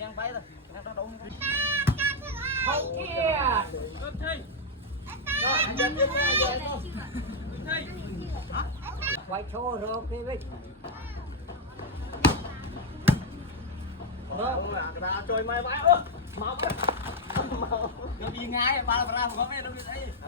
đang bay rồi đang đóng không kia quay show rồi ok biết đó chơi mai bãi máu nó đi ngay ba là không biết đâu biết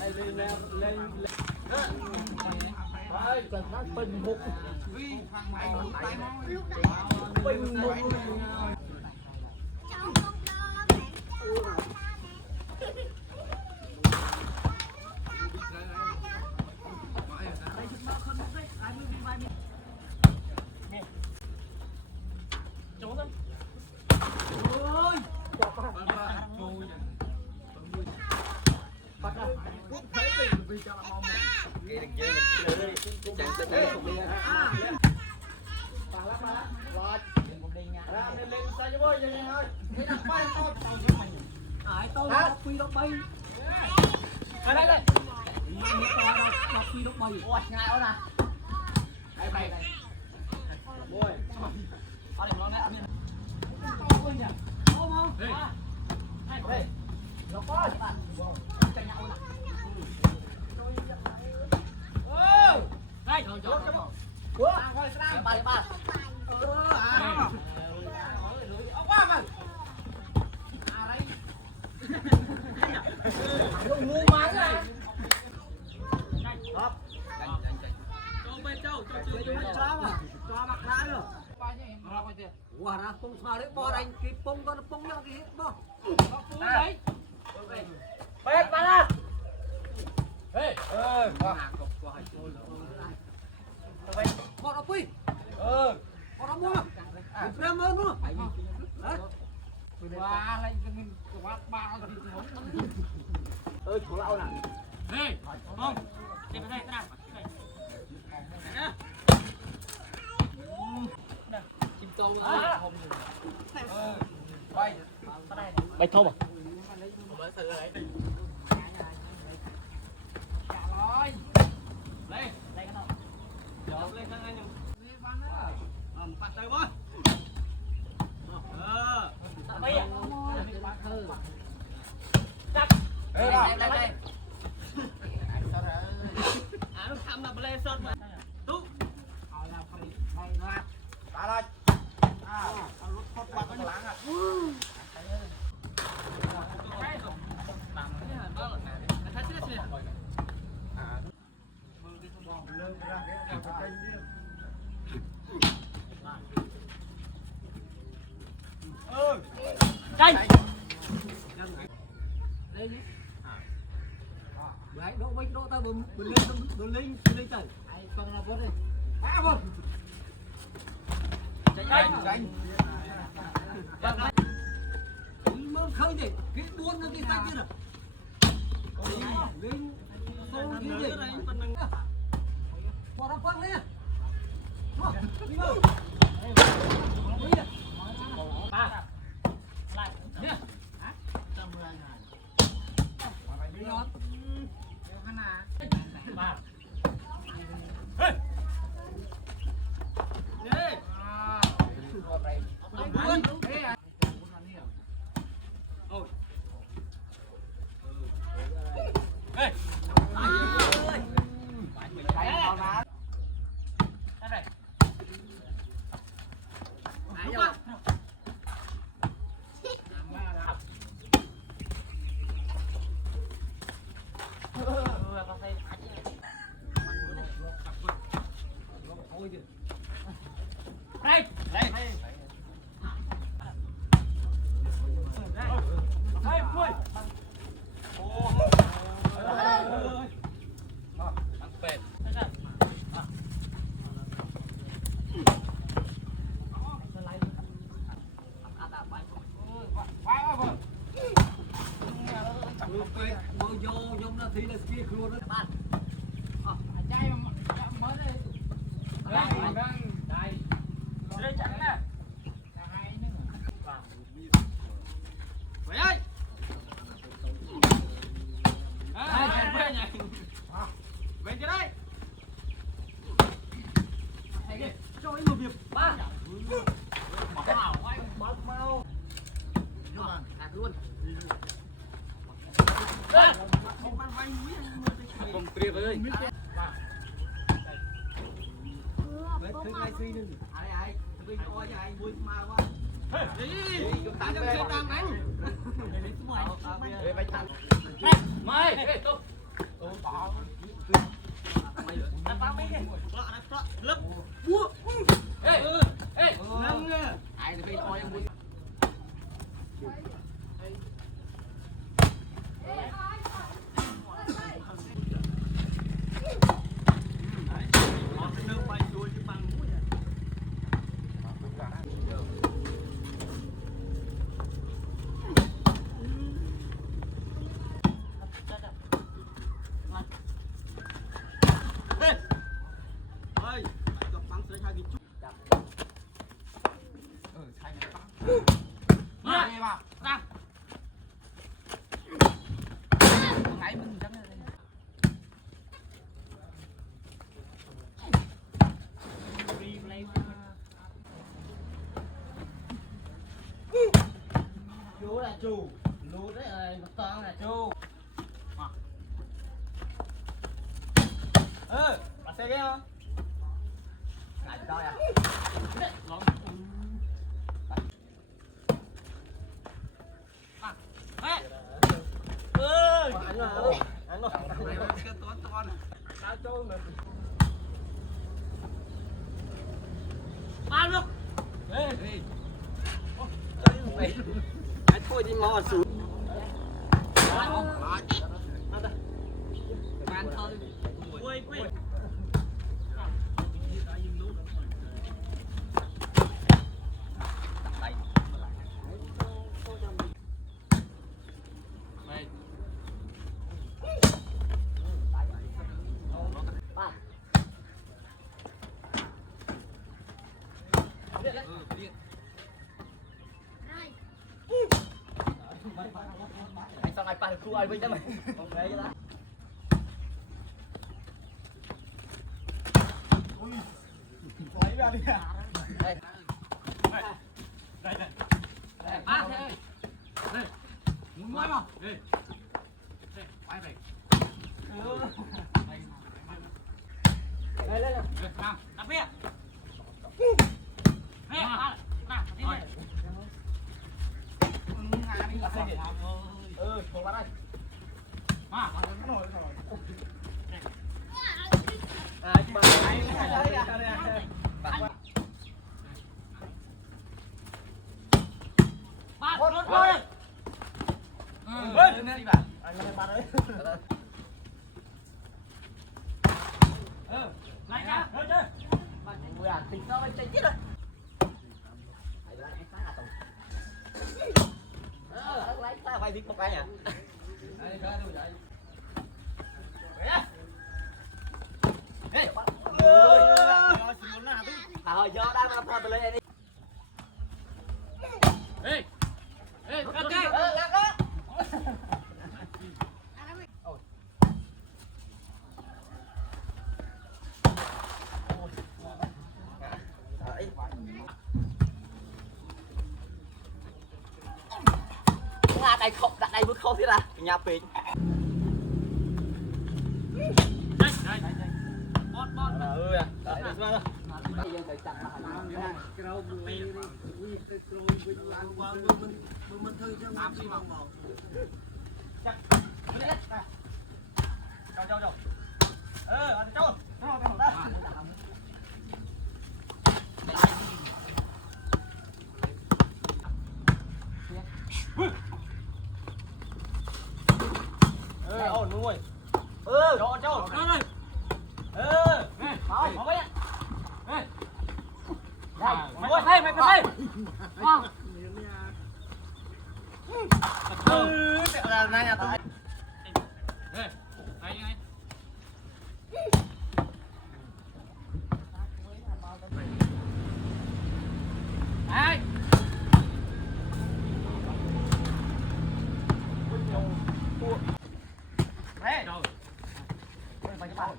đấy lên cần nó bình mục bình mục quy đốc bay đây đây quy đốc bay ôi ngay ôi nè đây bay đây ôi ở đây món này đây nó có bạn chạy nhau nè đây của ba ba ông ba mà luôn ngu má ra cho mặt ra nữa quả ra không sao đấy bo đánh cái bông con bông nhau cái bo đấy bét ba ra bo nó quy bo nó mua ra mơ nữa qua lại mình quá ba ơi chú lão nè ê không đây đây đây chim tôm không bay thô à mới xử đấy rồi đây đây cái nào dọn lên sang anh bắt tay bơi bây giờ đây đây nó tham là play sơn mà tú ba rồi rút cốt qua cái láng à đây đấy đỗ bích đỗ ta bừng lên linh trời ai con là vớt đi á vâng tranh mơ khơi gì cái buôn nó cái tay kia rồi linh sâu cái gì bỏ ra phân lên đi mơ ba lại nhá đi ngon ba thì là kia luôn đó bạn. Chai mới đây. Đây. Đây chẳng nè. Mày ơi. Về cho đây. Cho anh một việc ba. Mau, mau. Thứ ngay suy nữa. Ai bây giờ oi ai vui mà quá. Đi, chúng ta đang đánh. Mày thằng. Mày, tốt. Anh bắn mấy cái. Lấp. Búa. Ê, Nâng nè. Ai thì bây giờ oi vui. chú là chú, lú đấy ơi, một con là chú. Bà xe ghê không? Lại cho à? Anh rồi, anh rồi. Sao trôi mà? Ba luôn. Mày thôi đi mau xuống. Bạn thôi. Quay. Anh sao mày được ai vinh đó mày. Không đấy đó. Lấy ra đi à. Đây. Đây. Ba thế. Đây. Muốn mua không? Đây. Đây, quay về. Đây lên. Nào, đặt bia. Nè, nào, đi đây. Không bắt đây. À, nổi. Ba, rốt thôi. Đi bạn. Anh lên ba đấy. Lại nha, thôi chơi. Ui à, thịt nó chạy chết rồi. Lấy ta phải biết một cái à? Đây cái đâu vậy? Ê! Thôi do đang làm thôi lên đi. Ê! Ê, cắt cái. Lắc á. Đây không, đặt đây bước không thế là nhà pin. Đây. Bót. Đợi đi xuống. Bây giờ phải chặt cái rau bùi đi. Cái rau vinh lan qua mình thôi chứ làm gì bằng màu. Chặt. Cho. Ăn cho. Ổn đúng rồi. Cho. Rồi. Mau mấy ạ. Đây, mày đây. Tẹo là ra nhà tôi. Đây ngay. Ai? Đấy. Rồi. Mày cái bao.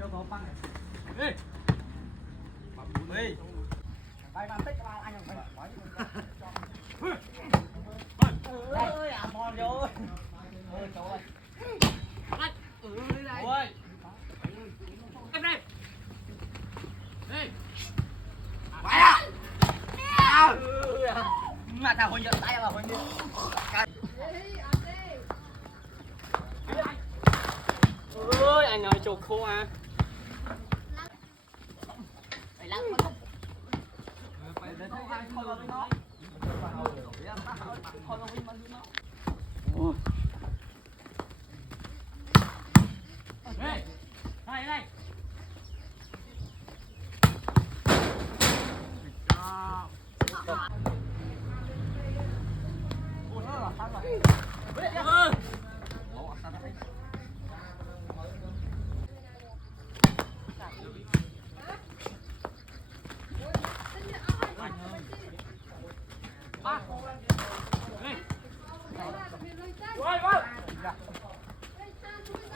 Cho có băng này. Đi. Đi. Bay mang tích bao anh không phải. Ơi, à mòn vô. Trời ơi. anh nói chụp khô à. Phải lắc nó. Phải để thấy ai thôi với nó. Thôi nó với nó. Ôi. Đây. Đây đây.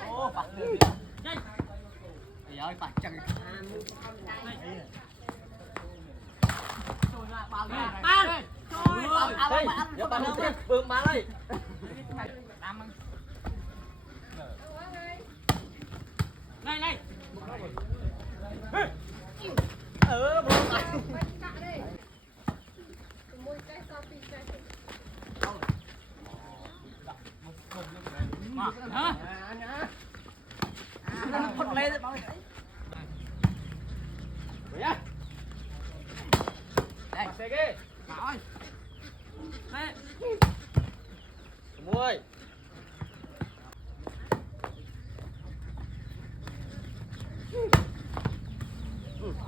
Ô, bật lên. Trời ơi, bật chân. Ăn. Trời ơi. Giờ bạn không biết bơm má đây. Này này. Bơm lại. Hả? Nó phật lên đấy. Đây, xe kia. Bảo ơi. Đây. Mui.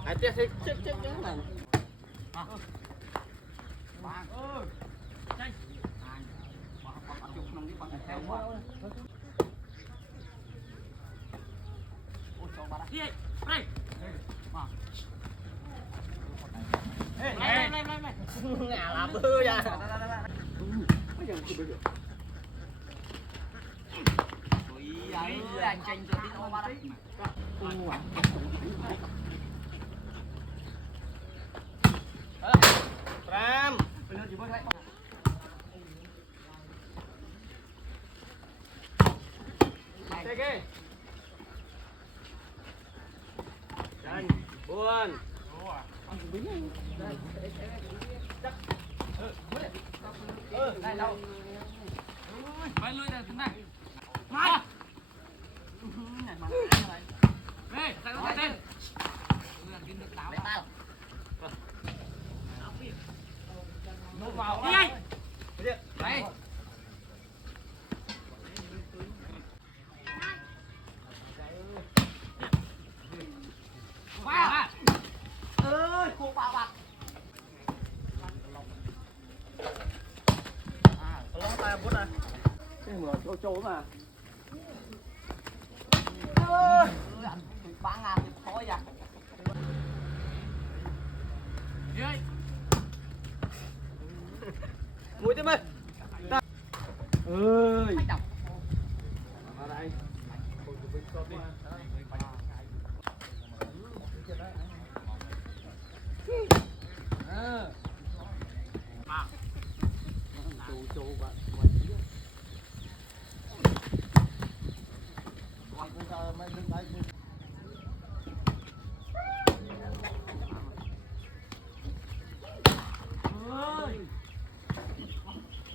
Ai tiếc thì chết này. Bạn ơi. Đây. Bỏ chụp nông đi con theo quá. Ôi cho bà đây. Đi đây. Đây. Mà. Ê, lên. Ngả làm bư ra. Ui ấy, anh tranh cho tí ba đây. Ram. Xe kia. Nhanh, buồn. Đây đâu? Bay lui ra thế này. Mai. Ê, chạy nó lên. Nó vào. Đi anh. Đây. Wow. Ơi, cô bà bạc. Lông tay bút à. Cái mà trâu mà. Ơi, anh 3.000 thì thôi à. Đi ơi. Mũi tiếp ơi. Ơi. Vào đây. Chú bạn. Ơi.